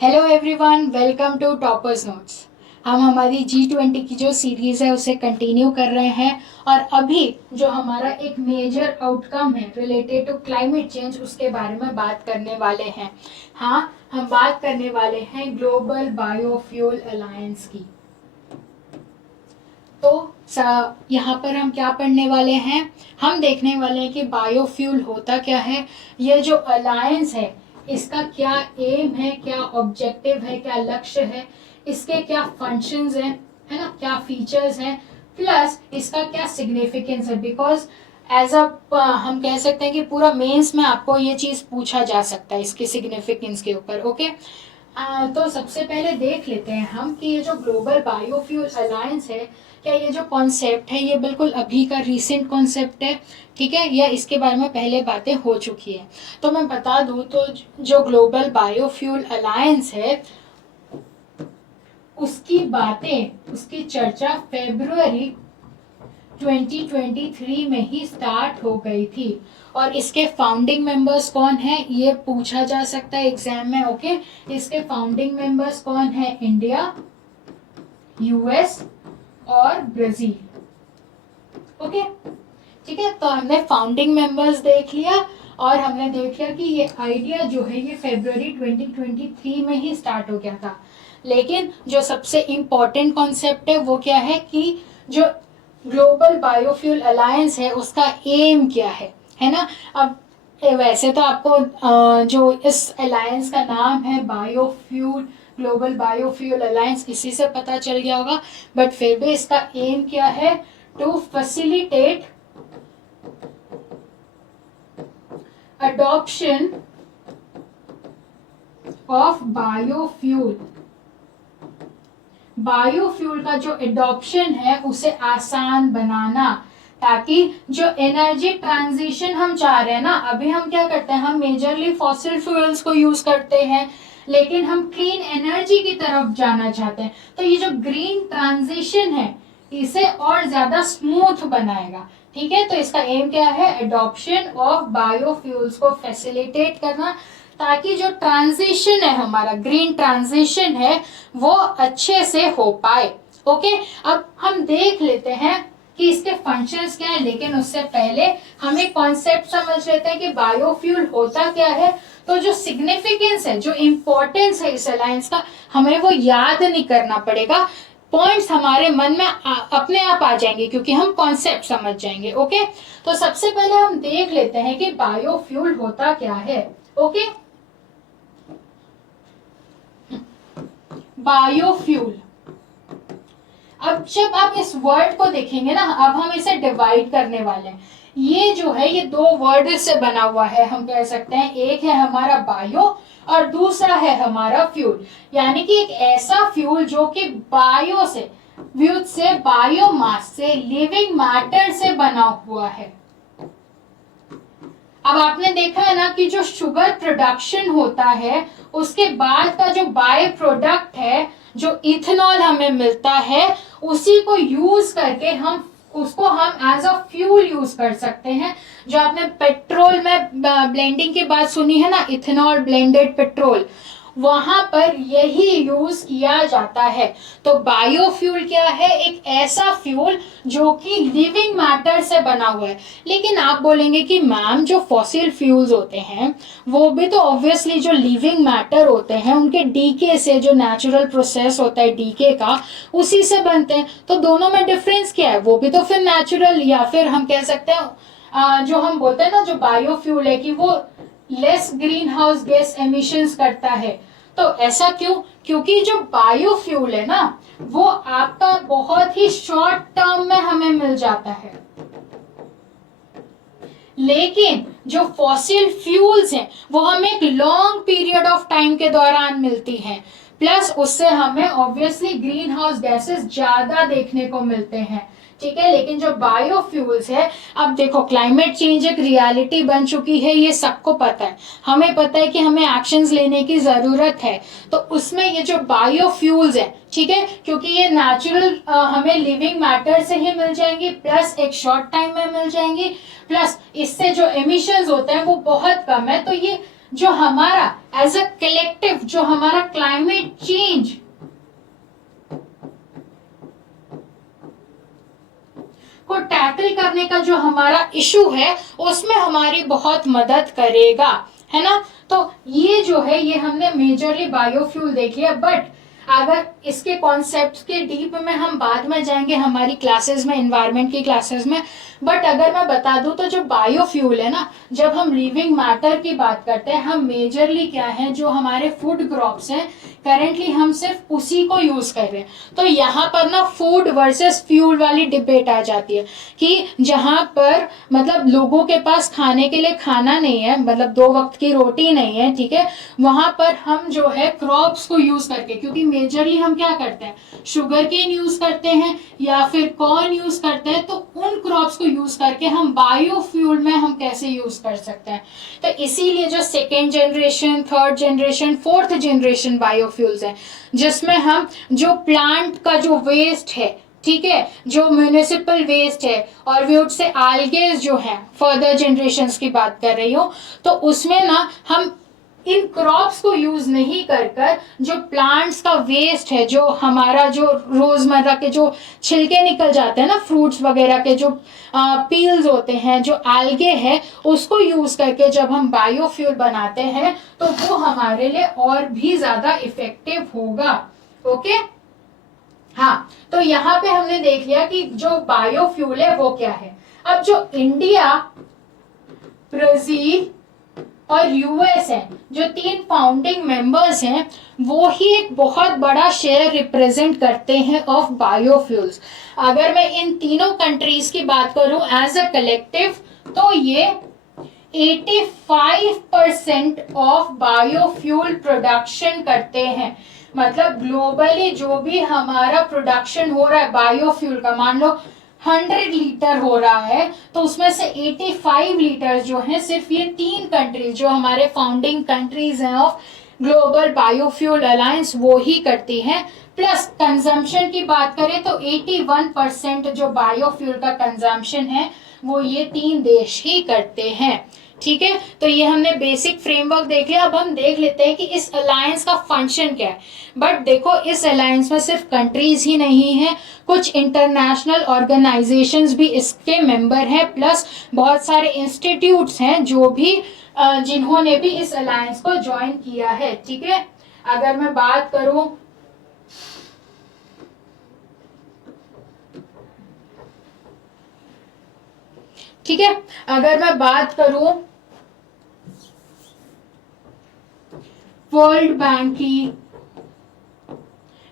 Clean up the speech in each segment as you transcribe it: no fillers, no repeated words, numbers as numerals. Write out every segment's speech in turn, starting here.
Hello everyone, welcome to toppers notes. हम हमारी G20 की जो सीरीज़ है उसे कंटिन्यू कर रहे हैं और अभी जो हमारा एक मेजर आउटकम है रिलेटेड टू क्लाइमेट चेंज उसके बारे में बात करने वाले हैं। हाँ, हम बात करने वाले हैं ग्लोबल बायोफ्यूल अलायंस की। तो यहाँ पर हम क्या पढ़ने वाले हैं, हम देखने वाले हैं कि बायोफ्यूल होता क्या है, ये जो अलायंस है इसका क्या एम है, क्या ऑब्जेक्टिव है, क्या लक्ष्य है, इसके क्या फंक्शंस हैं, है ना, क्या फीचर्स हैं, प्लस इसका क्या सिग्निफिकेंस है। बिकॉज एज अ हम कह सकते हैं कि पूरा मेंस में आपको ये चीज़ पूछा जा सकता है इसके सिग्निफिकेंस के ऊपर। ओके, तो सबसे पहले देख लेते हैं हम कि ये जो ग्लोबल बायोफ्यूल अलायंस है, क्या ये जो कॉन्सेप्ट है ये बिल्कुल अभी का रीसेंट कॉन्सेप्ट है, ठीक है, या इसके बारे में पहले बातें हो चुकी है। तो मैं बता दूं तो जो ग्लोबल बायोफ्यूल अलायंस है उसकी बातें, उसकी चर्चा फरवरी 2023 में ही स्टार्ट हो गई थी। और इसके फाउंडिंग मेंबर्स कौन है ये पूछा जा सकता है एग्जाम में। ओके, इसके फाउंडिंग मेंबर्स कौन है, इंडिया, यूएस और ब्राजील। ओके, ठीक है, तो हमने फाउंडिंग मेंबर्स देख लिया और हमने देख लिया कि ये आइडिया जो है ये फरवरी 2023 में ही स्टार्ट हो गया था। लेकिन जो सबसे इम्पोर्टेंट कॉन्सेप्ट है वो क्या है कि जो ग्लोबल बायोफ्यूल अलायंस है उसका एम क्या है ना। अब वैसे तो आपको जो इस अलायंस का नाम है बायोफ्यूल, ग्लोबल बायोफ्यूल अलायंस, इसी से पता चल गया होगा, बट फिर भी इसका एम क्या है, to facilitate adoption of biofuel। Biofuel का जो एडॉप्शन है उसे आसान बनाना, ताकि जो एनर्जी ट्रांजिशन हम चाह रहे हैं ना, अभी हम क्या करते हैं, हम मेजरली फॉसिल फ्यूल्स को यूज करते हैं, लेकिन हम क्लीन एनर्जी की तरफ जाना चाहते हैं। तो ये जो ग्रीन ट्रांजिशन है इसे और ज्यादा स्मूथ बनाएगा, ठीक है। तो इसका एम क्या है, एडॉप्शन ऑफ बायोफ्यूल्स को फैसिलिटेट करना, ताकि जो ट्रांजिशन है हमारा ग्रीन ट्रांजिशन है वो अच्छे से हो पाए। ओके, अब हम देख लेते हैं कि इसके फंक्शंस क्या है, लेकिन उससे पहले हम एक कॉन्सेप्ट समझ लेते हैं कि बायोफ्यूल होता क्या है। तो जो सिग्निफिकेंस है, जो इंपॉर्टेंस है इस अलायंस का, हमें वो याद नहीं करना पड़ेगा, पॉइंट्स हमारे मन में अपने आप आ जाएंगे क्योंकि हम कॉन्सेप्ट समझ जाएंगे। ओके, तो सबसे पहले हम देख लेते हैं कि बायोफ्यूल होता क्या है। ओके, बायोफ्यूल, अब जब आप इस वर्ड को देखेंगे ना, अब हम इसे डिवाइड करने वाले हैं। ये जो है ये दो वर्ड से बना हुआ है, हम कह सकते हैं एक है हमारा बायो और दूसरा है हमारा फ्यूल। यानी कि एक ऐसा फ्यूल जो कि बायो से, व्युत से, बायोमास से, लिविंग मैटर से बना हुआ है। अब आपने देखा है ना कि जो शुगर प्रोडक्शन होता है उसके बाद का जो बाय प्रोडक्ट है, जो इथेनॉल हमें मिलता है, उसी को यूज करके हम उसको हम एज अ फ्यूल यूज कर सकते हैं। जो आपने पेट्रोल में ब्लेंडिंग की बात सुनी है ना, इथेनॉल ब्लेंडेड पेट्रोल, वहां पर यही यूज किया जाता है। तो बायोफ्यूल क्या है, एक ऐसा फ्यूल जो कि लिविंग मैटर से बना हुआ है। लेकिन आप बोलेंगे कि मैम जो फॉसिल फ्यूल्स होते हैं वो भी तो ऑब्वियसली जो लिविंग मैटर होते हैं उनके डीके से, जो नेचुरल प्रोसेस होता है डीके का, उसी से बनते हैं। तो दोनों में डिफरेंस क्या है, वो भी तो फिर नेचुरल, या फिर हम कह सकते हैं जो हम बोलते हैं ना जो बायोफ्यूल है कि वो less green house gas emissions करता है। तो ऐसा क्यों, क्योंकि जो बायोफ्यूल है ना वो आपका बहुत ही शॉर्ट टर्म में हमें मिल जाता है, लेकिन जो फॉसिल फ्यूल्स हैं वो हमें एक लॉन्ग पीरियड ऑफ टाइम के दौरान मिलती हैं, प्लस उससे हमें ऑब्वियसली ग्रीन हाउस गैसेस ज्यादा देखने को मिलते हैं, ठीक है। लेकिन जो बायोफ्यूल्स है, अब देखो क्लाइमेट चेंज एक रियलिटी बन चुकी है, ये सबको पता है, हमें पता है कि हमें एक्शंस लेने की जरूरत है। तो उसमें ये जो बायोफ्यूल्स है, ठीक है, क्योंकि ये नेचुरल हमें लिविंग मैटर से ही मिल जाएंगी, प्लस एक शॉर्ट टाइम में मिल जाएंगी, प्लस इससे जो एमिशंस होते हैं वो बहुत कम है। तो ये जो हमारा एज अ कलेक्टिव जो हमारा क्लाइमेट चेंज को टैकल करने का जो हमारा इशू है उसमें हमारी बहुत मदद करेगा, है ना। तो ये जो है ये हमने मेजरली बायोफ्यूल देख लिया, बट अगर इसके कॉन्सेप्ट के डीप में हम बाद में जाएंगे हमारी क्लासेस में, एनवायरनमेंट की क्लासेस में। बट अगर मैं बता दूं तो जो बायोफ्यूल है ना, जब हम लिविंग मैटर की बात करते हैं, हम मेजरली क्या है, जो हमारे फूड क्रॉप्स हैं करेंटली हम सिर्फ उसी को यूज कर रहे हैं। तो यहाँ पर ना फूड वर्सेस फ्यूल वाली डिबेट आ जाती है कि जहां पर मतलब लोगों के पास खाने के लिए खाना नहीं है, मतलब 2 वक्त की रोटी नहीं है, ठीक है, वहां पर हम जो है क्रॉप्स को यूज करके, क्योंकि मेजरली हम क्या करते हैं, शुगर केन यूज करते हैं या फिर कॉर्न यूज करते हैं, तो उन क्रॉप्स को यूज करके हम बायोफ्यूल में हम कैसे यूज कर सकते हैं। तो इसीलिए जो second generation, third generation, fourth generation biofuels हैं, जिसमें हम जो प्लांट का जो वेस्ट है, ठीक है, जो म्यूनिसिपल वेस्ट है और वेट से आल्गेज जो है, फर्दर जनरेशंस की बात कर रही हूँ, तो उसमें ना हम इन क्रॉप्स को यूज नहीं कर कर जो प्लांट्स का वेस्ट है, जो हमारा जो रोजमर्रा के जो छिलके निकल जाते हैं ना फ्रूट्स वगैरह के, जो पील्स होते हैं, जो आल्गे है, उसको यूज करके जब हम बायोफ्यूल बनाते हैं तो वो हमारे लिए और भी ज्यादा इफेक्टिव होगा। ओके, हाँ, तो यहाँ पे हमने देख लिया कि जो बायोफ्यूल है वो क्या है। अब जो इंडिया, ब्राजील और यूएस है, जो 3 फाउंडिंग मेंबर्स हैं, वो ही एक बहुत बड़ा शेयर रिप्रेजेंट करते हैं ऑफ बायोफ्यूल्स। अगर मैं इन तीनों कंट्रीज की बात करूं एज अ कलेक्टिव, तो ये 85% ऑफ बायोफ्यूल प्रोडक्शन करते हैं। मतलब ग्लोबली जो भी हमारा प्रोडक्शन हो रहा है बायोफ्यूल का, मान लो 100 लीटर हो रहा है, तो उसमें से 85 लीटर जो है सिर्फ ये 3 कंट्रीज जो हमारे फाउंडिंग कंट्रीज हैं ऑफ ग्लोबल बायोफ्यूल अलायंस वो ही करती हैं। प्लस कंजम्पशन की बात करें तो 81% जो बायोफ्यूल का कंजम्पशन है वो ये 3 देश ही करते हैं। ठीक है, तो ये हमने बेसिक फ्रेमवर्क देख लिया। अब हम देख लेते हैं कि इस अलायंस का फंक्शन क्या है। बट देखो, इस अलायंस में सिर्फ कंट्रीज ही नहीं है, कुछ इंटरनेशनल ऑर्गेनाइजेशंस भी इसके मेंबर हैं, प्लस बहुत सारे इंस्टीट्यूट्स हैं जो भी जिन्होंने भी इस अलायंस को ज्वाइन किया है। ठीक है, अगर मैं बात करूं ठीक है, अगर मैं बात करूं वर्ल्ड बैंक की,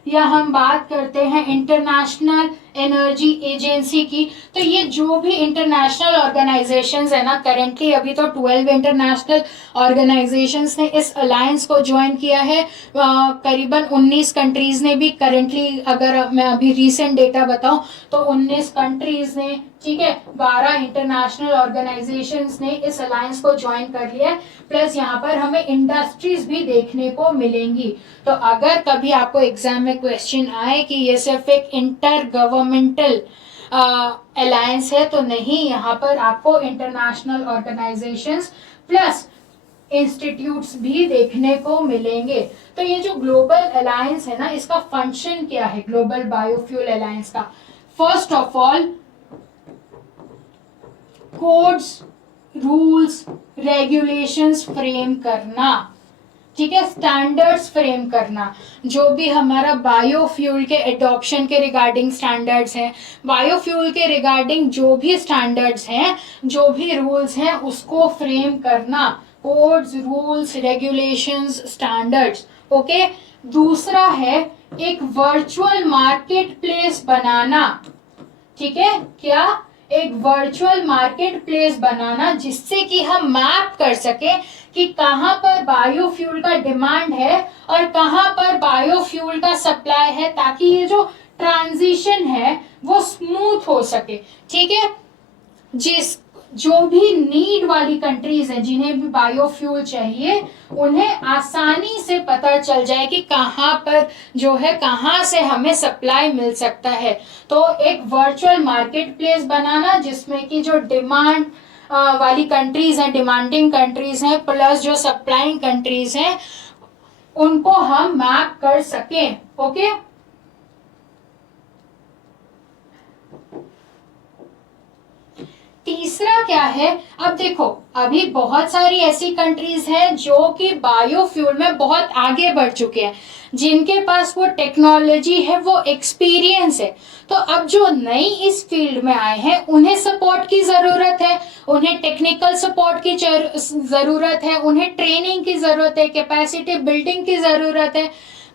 या हम बात करते हैं इंटरनेशनल एनर्जी एजेंसी की, तो ये जो भी इंटरनेशनल ऑर्गेनाइजेशंस है ना, करेंटली अभी तो 12 इंटरनेशनल ऑर्गेनाइजेशंस ने इस अलायंस को ज्वाइन किया है। करीबन 19 कंट्रीज ने भी करेंटली, अगर मैं अभी रीसेंट डेटा बताऊं तो 19 कंट्रीज ने, ठीक है, 12 इंटरनेशनल ऑर्गेनाइजेशंस ने इस अलायंस को ज्वाइन कर लिया है। प्लस यहाँ पर हमें इंडस्ट्रीज भी देखने को मिलेंगी। तो अगर कभी आपको एग्जाम में क्वेश्चन आए कि ये सिर्फ एक इंटर गवर्नमेंटल अलायंस है, तो नहीं, यहाँ पर आपको इंटरनेशनल ऑर्गेनाइजेशंस प्लस इंस्टीट्यूट्स भी देखने को मिलेंगे। तो ये जो ग्लोबल अलायंस है ना, इसका फंक्शन क्या है ग्लोबल बायोफ्यूल अलायंस का? First of all, codes, rules, regulations frame करना, ठीक है, स्टैंडर्ड्स फ्रेम करना, जो भी हमारा बायोफ्यूल के एडॉप्शन के रिगार्डिंग स्टैंडर्ड्स हैं, बायोफ्यूल के रिगार्डिंग जो भी स्टैंडर्ड्स हैं, जो भी रूल्स हैं, उसको फ्रेम करना, codes, rules, regulations, standards. Okay, दूसरा है एक वर्चुअल मार्केट प्लेस बनाना। ठीक है, क्या? एक वर्चुअल मार्केट प्लेस बनाना, जिससे कि हम मैप कर सके कि कहां पर बायोफ्यूल का डिमांड है और कहां पर बायोफ्यूल का सप्लाई है, ताकि ये जो ट्रांजिशन है वो स्मूथ हो सके। ठीक है, जो भी नीड वाली कंट्रीज हैं, जिन्हें भी बायोफ्यूल चाहिए, उन्हें आसानी से पता चल जाए कि कहां पर जो है, कहां से हमें सप्लाई मिल सकता है। तो एक वर्चुअल मार्केट प्लेस बनाना जिसमें कि जो डिमांड वाली कंट्रीज हैं, डिमांडिंग कंट्रीज हैं, प्लस जो सप्लाइंग कंट्रीज हैं, उनको हम मैप कर सकें। ओके, तीसरा क्या है, अब देखो अभी बहुत सारी ऐसी कंट्रीज हैं जो कि बायोफ्यूल में बहुत आगे बढ़ चुके हैं, जिनके पास वो टेक्नोलॉजी है, वो एक्सपीरियंस है। तो अब जो नई इस फील्ड में आए हैं उन्हें सपोर्ट की जरूरत है, उन्हें टेक्निकल सपोर्ट की जरूरत है, उन्हें ट्रेनिंग की जरूरत है, कैपेसिटी बिल्डिंग की जरूरत है।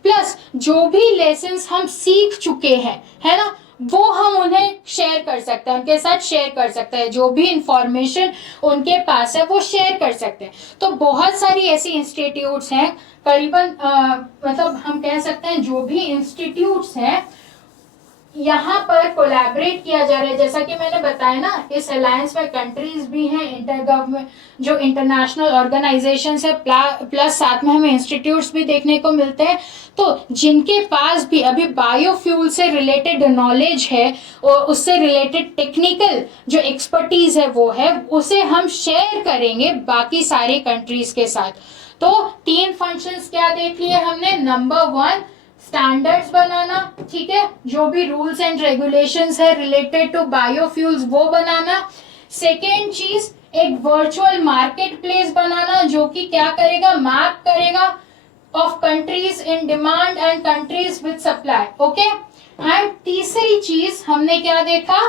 प्लस जो भी लेसन्स हम सीख चुके हैं, है ना, वो हम उन्हें शेयर कर सकते हैं, उनके साथ शेयर कर सकते हैं, जो भी इंफॉर्मेशन उनके पास है वो शेयर कर सकते हैं। तो बहुत सारी ऐसी इंस्टीट्यूट्स हैं, करीबन मतलब हम कह सकते हैं जो भी इंस्टीट्यूट्स हैं यहाँ पर कोलैबोरेट किया जा रहा है। जैसा कि मैंने बताया ना, इस अलायंस में कंट्रीज भी हैं, इंटर गवर्नमेंट जो इंटरनेशनल ऑर्गेनाइजेशंस है, प्लस साथ में हमें इंस्टीट्यूट्स भी देखने को मिलते हैं। तो जिनके पास भी अभी बायोफ्यूल से रिलेटेड नॉलेज है और उससे रिलेटेड टेक्निकल जो एक्सपर्टीज है वो है, उसे हम शेयर करेंगे बाकी सारी कंट्रीज के साथ। तो 3 फंक्शंस क्या देख लिए हमने। नंबर 1, स्टैंडर्ड्स बनाना, ठीक है, जो भी रूल्स एंड रेगुलेशंस है रिलेटेड टू बायोफ्यूल्स वो बनाना। सेकेंड चीज, एक वर्चुअल मार्केट प्लेस बनाना जो कि क्या करेगा, मैप करेगा of countries in demand and countries with supply. Okay, and तीसरी चीज हमने क्या देखा,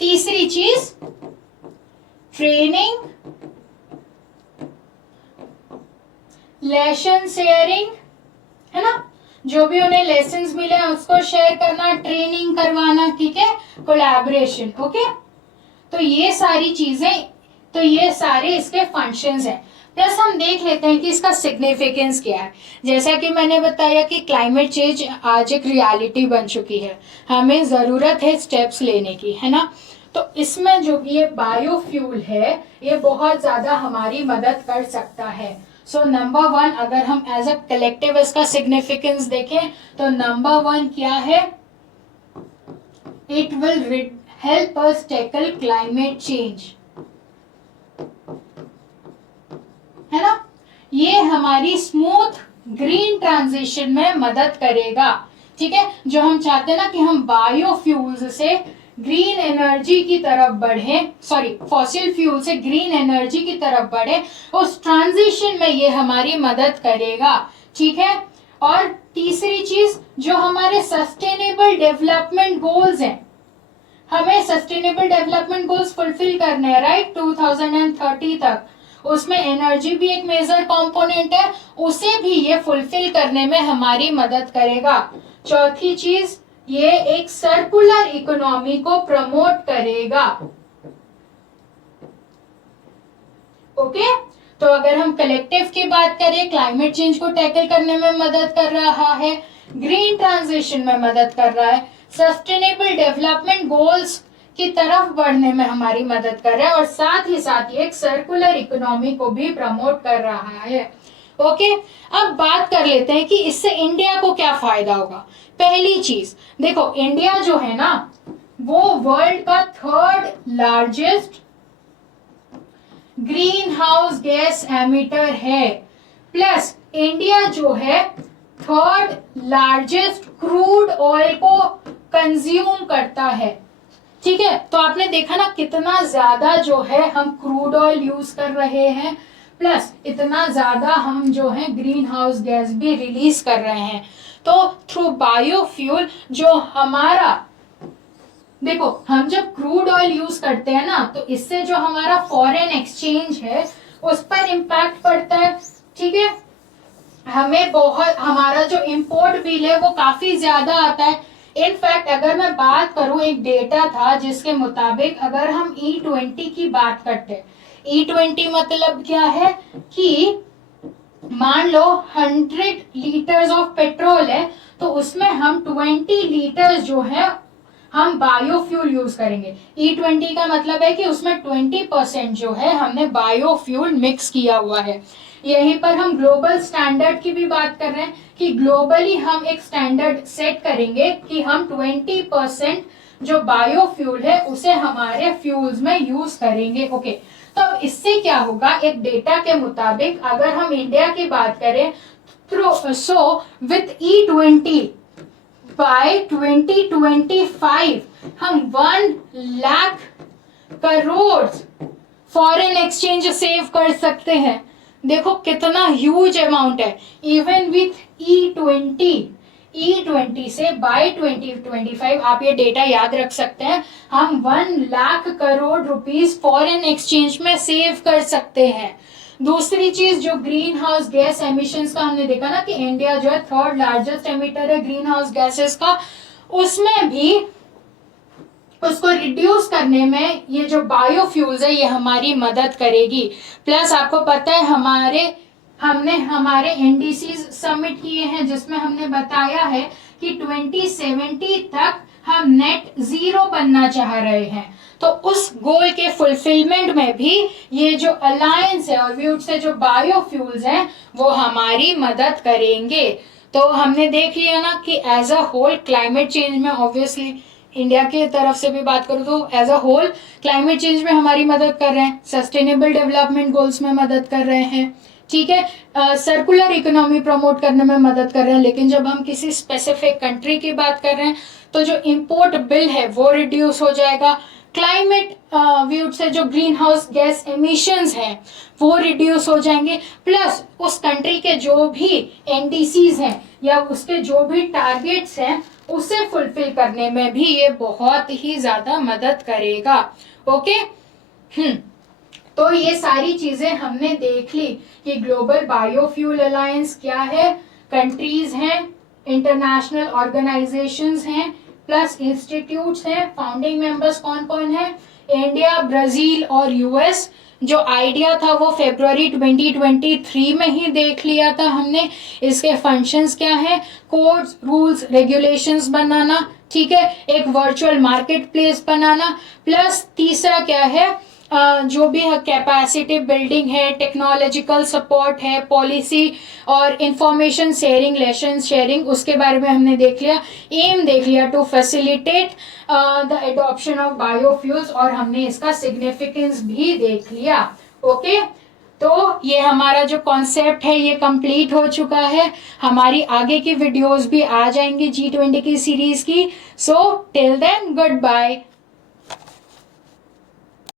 तीसरी चीज ट्रेनिंग, लेसन शेयरिंग, है ना, जो भी उन्हें लेसन्स मिले हैं उसको शेयर करना, ट्रेनिंग करवाना, ठीक है, कोलैबोरेशन। ओके, तो ये सारी चीजें, तो ये सारे इसके फंक्शंस हैं। प्लस हम देख लेते हैं कि इसका सिग्निफिकेंस क्या है। जैसा कि मैंने बताया कि क्लाइमेट चेंज आज एक रियलिटी बन चुकी है, हमें जरूरत है स्टेप्स लेने की, है ना। तो इसमें जो ये बायोफ्यूल है ये बहुत ज्यादा हमारी मदद कर सकता है। सो नंबर 1, अगर हम एज अ कलेक्टिव इसका सिग्निफिकेंस देखें तो नंबर 1 क्या है, it will help us tackle climate change, है ना, ये हमारी स्मूथ ग्रीन ट्रांजिशन में मदद करेगा। ठीक है, जो हम चाहते हैं ना कि हम बायोफ्यूल्स से ग्रीन एनर्जी की तरफ बढ़े, सॉरी फॉसिल फ्यूल से ग्रीन एनर्जी की तरफ बढ़े, उस ट्रांजिशन में ये हमारी मदद करेगा। ठीक है, और तीसरी चीज, जो हमारे सस्टेनेबल डेवलपमेंट गोल्स हैं, हमें सस्टेनेबल डेवलपमेंट गोल्स फुलफिल करने हैं, राइट, 2030 तक, उसमें एनर्जी भी एक मेजर कंपोनेंट है, उसे भी ये फुलफिल करने में हमारी मदद करेगा। चौथी चीज, ये एक सर्कुलर इकोनॉमी को प्रमोट करेगा। ओके, तो अगर हम कलेक्टिव की बात करें, क्लाइमेट चेंज को टैकल करने में मदद कर रहा है, ग्रीन ट्रांजिशन में मदद कर रहा है, सस्टेनेबल डेवलपमेंट गोल्स की तरफ बढ़ने में हमारी मदद कर रहा है, और साथ ही साथ ये एक सर्कुलर इकोनॉमी को भी प्रमोट कर रहा है। ओके, अब बात कर लेते हैं कि इससे इंडिया को क्या फायदा होगा। पहली चीज देखो, इंडिया जो है ना वो वर्ल्ड का 3rd largest green house gas emitter है, प्लस इंडिया जो है 3rd लार्जेस्ट क्रूड ऑयल को कंज्यूम करता है। ठीक है, तो आपने देखा ना कितना ज्यादा जो है हम क्रूड ऑयल यूज कर रहे हैं, प्लस इतना ज्यादा हम जो है ग्रीन हाउस गैस भी रिलीज कर रहे हैं। तो थ्रू बायोफ्यूल जो हमारा, देखो हम जब क्रूड ऑयल यूज करते हैं ना तो इससे जो हमारा फॉरेन एक्सचेंज है उस पर इम्पैक्ट पड़ता है। ठीक है, हमें बहुत, हमारा जो इंपोर्ट बिल है वो काफी ज्यादा आता है। इनफैक्ट अगर मैं बात करूं, एक डेटा था जिसके मुताबिक अगर हम E20 की बात करते हैं, E20 मतलब क्या है कि मान लो 100 लीटर्स ऑफ पेट्रोल है तो उसमें हम 20 लीटर्स जो है हम बायोफ्यूल यूज करेंगे। E20 का मतलब है कि उसमें 20% जो है हमने बायोफ्यूल मिक्स किया हुआ है। यहीं पर हम ग्लोबल स्टैंडर्ड की भी बात कर रहे हैं कि ग्लोबली हम एक स्टैंडर्ड सेट करेंगे कि हम 20% जो बायोफ्यूल है उसे हमारे फ्यूल्स में यूज करेंगे। ओके, तो अब इससे क्या होगा, एक डेटा के मुताबिक अगर हम इंडिया की बात करें सो विथ E20 बाय 2025 हम 1 lakh crore foreign exchange save कर सकते हैं। देखो कितना ह्यूज अमाउंट है। इवन विथ E20 से बाय 2025 आप ये डेटा याद रख सकते हैं, हम 1 lakh crore rupees foreign exchange में सेव कर सकते हैं। दूसरी चीज जो ग्रीन हाउस गैस एमिशंस का हमने देखा ना कि इंडिया जो है 3rd लार्जेस्ट एमिटर है ग्रीन हाउस गैसेस का, उसमें भी उसको रिड्यूस करने में ये जो बायोफ्यूल्स है ये हमारी मदद करेगी। प्लस आपको पता है हमने हमारे एनडीसीज सबमिट किए हैं जिसमें हमने बताया है कि 2070 तक हम नेट जीरो बनना चाह रहे हैं। तो उस गोल के फुलफिलमेंट में भी ये जो अलायंस है और व्यूट से जो बायोफ्यूल्स हैं वो हमारी मदद करेंगे। तो हमने देख लिया ना कि as a whole climate change में ऑब्वियसली इंडिया की तरफ से भी बात करूँ तो as a whole climate change में हमारी मदद कर रहे हैं, सस्टेनेबल डेवलपमेंट गोल्स में मदद कर रहे हैं, ठीक है, सर्कुलर इकोनॉमी प्रमोट करने में मदद कर रहे हैं। लेकिन जब हम किसी स्पेसिफिक कंट्री की बात कर रहे हैं तो जो इम्पोर्ट बिल है वो रिड्यूस हो जाएगा, क्लाइमेट व्यूट से जो ग्रीन हाउस गैस एमिशंस हैं वो रिड्यूस हो जाएंगे, प्लस उस कंट्री के जो भी एनडीसीज हैं या उसके जो भी टारगेट्स हैं उसे फुलफिल करने में भी ये बहुत ही ज्यादा मदद करेगा। ओके, तो ये सारी चीजें हमने देख ली कि ग्लोबल बायोफ्यूल अलायंस क्या है, कंट्रीज हैं, इंटरनेशनल ऑर्गेनाइजेशंस हैं, प्लस इंस्टीट्यूट्स हैं, फाउंडिंग मेंबर्स कौन कौन है, इंडिया, ब्राजील और यूएस। जो आइडिया था वो फरवरी 2023 में ही देख लिया था हमने। इसके फंक्शंस क्या है, कोड्स, रूल्स, रेगुलेशंस बनाना, ठीक है, एक वर्चुअल मार्केट प्लेस बनाना, प्लस तीसरा क्या है, जो भी कैपेसिटी बिल्डिंग है, टेक्नोलॉजिकल सपोर्ट है, पॉलिसी और इंफॉर्मेशन शेयरिंग, लेसन शेयरिंग, उसके बारे में हमने देख लिया। एम देख लिया to facilitate the adoption of biofuels, और हमने इसका सिग्निफिकेंस भी देख लिया। ओके, तो ये हमारा जो कॉन्सेप्ट है ये कंप्लीट हो चुका है। हमारी आगे की वीडियोस भी आ जाएंगी G20 की सीरीज की। So till then good bye.